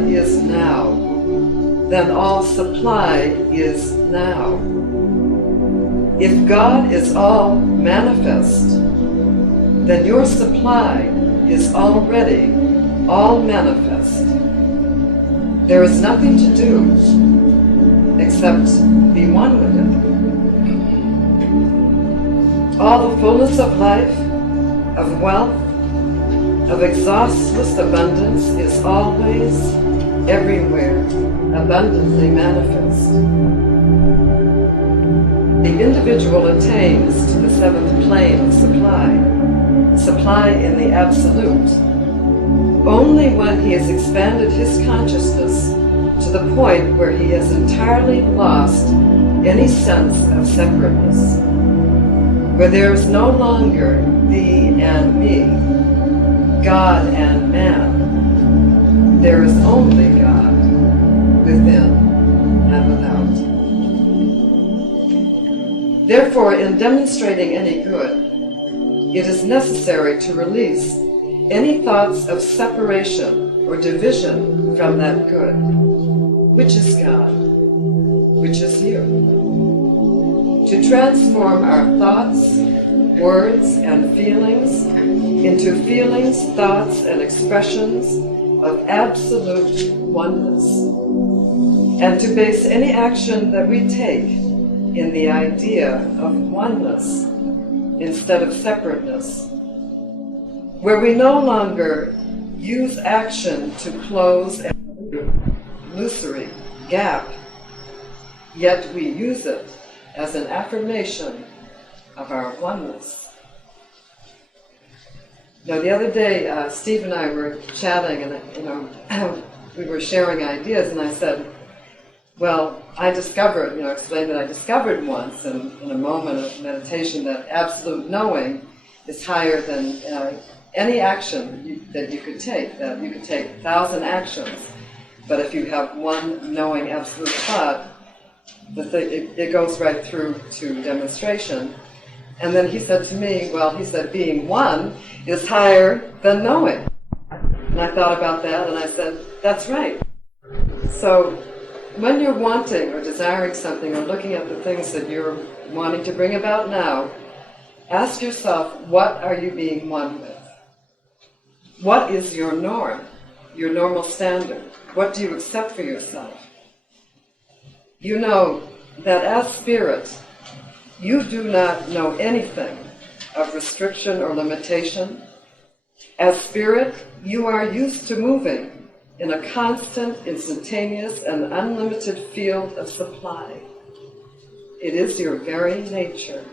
God is now, then all supply is now. If God is all manifest, then your supply is already all manifest. There is nothing to do except be one with it. All the fullness of life, of wealth, of exhaustless abundance is always, everywhere, abundantly manifest. The individual attains to the seventh plane of supply in the absolute, only when he has expanded his consciousness to the point where he has entirely lost any sense of separateness, where there is no longer thee and me, God and man. There is only God, within and without. Therefore, in demonstrating any good, it is necessary to release any thoughts of separation or division from that good, which is God, which is you. To transform our thoughts, words, and feelings into feelings, thoughts, and expressions of absolute oneness, and to base any action that we take in the idea of oneness instead of separateness, where we no longer use action to close an illusory gap, yet we use it as an affirmation of our oneness. Now, the other day, Steve and I were chatting, and we were sharing ideas, and I said, well, I discovered, explained that I discovered once in a moment of meditation that absolute knowing is higher than any action that you could take. That you could take 1,000 actions, but if you have one knowing absolute thought, it goes right through to demonstration. And then he said to me, being one is higher than knowing. And I thought about that, and I said, that's right. So when you're wanting or desiring something or looking at the things that you're wanting to bring about now, ask yourself, what are you being one with? What is your norm, your normal standard? What do you accept for yourself? You know that as spirit, you do not know anything of restriction or limitation. As spirit, you are used to moving in a constant, instantaneous, and unlimited field of supply. It is your very nature,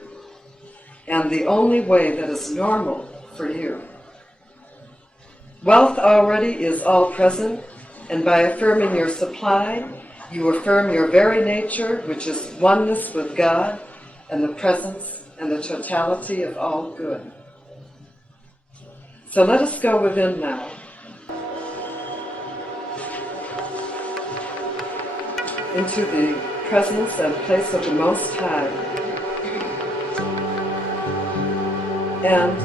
and the only way that is normal for you. Wealth already is all present, and by affirming your supply, you affirm your very nature, which is oneness with God and the presence and the totality of all good. So let us go within now. Into the presence and place of the Most High. And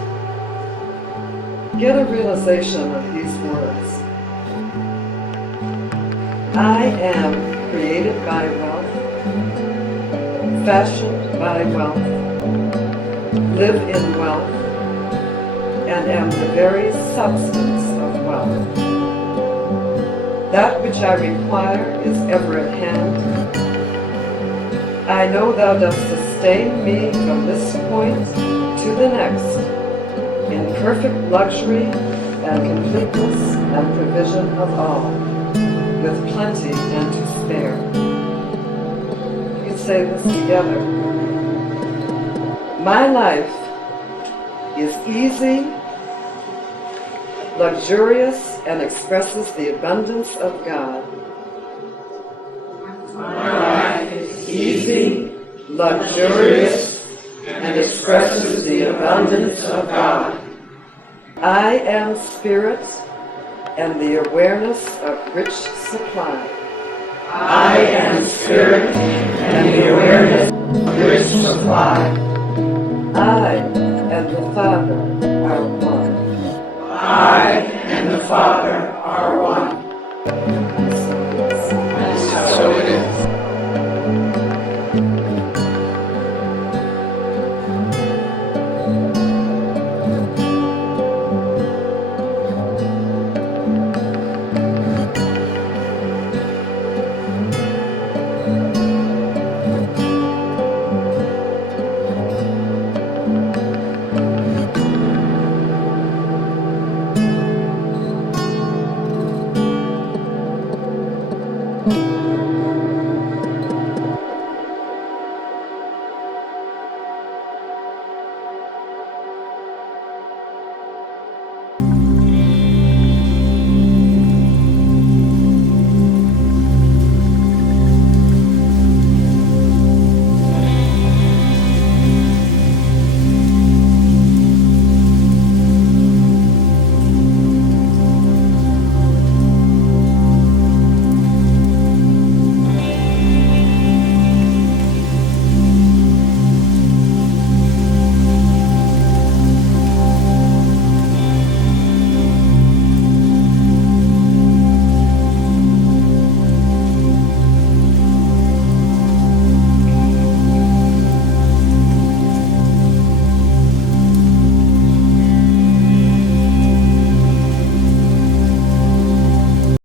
get a realization of these words. I am created by wealth, fashioned by wealth, live in wealth, and am the very substance of wealth. That which I require is ever at hand. I know thou dost sustain me from this point to the next, in perfect luxury and completeness and provision of all, with plenty and to spare. You can say this together. My life is easy, luxurious, and expresses the abundance of God. My life is easy, luxurious, and expresses the abundance of God. I am spirit and the awareness of rich supply. I am spirit and the awareness of rich supply. I and the Father are one. I and the Father are one. you.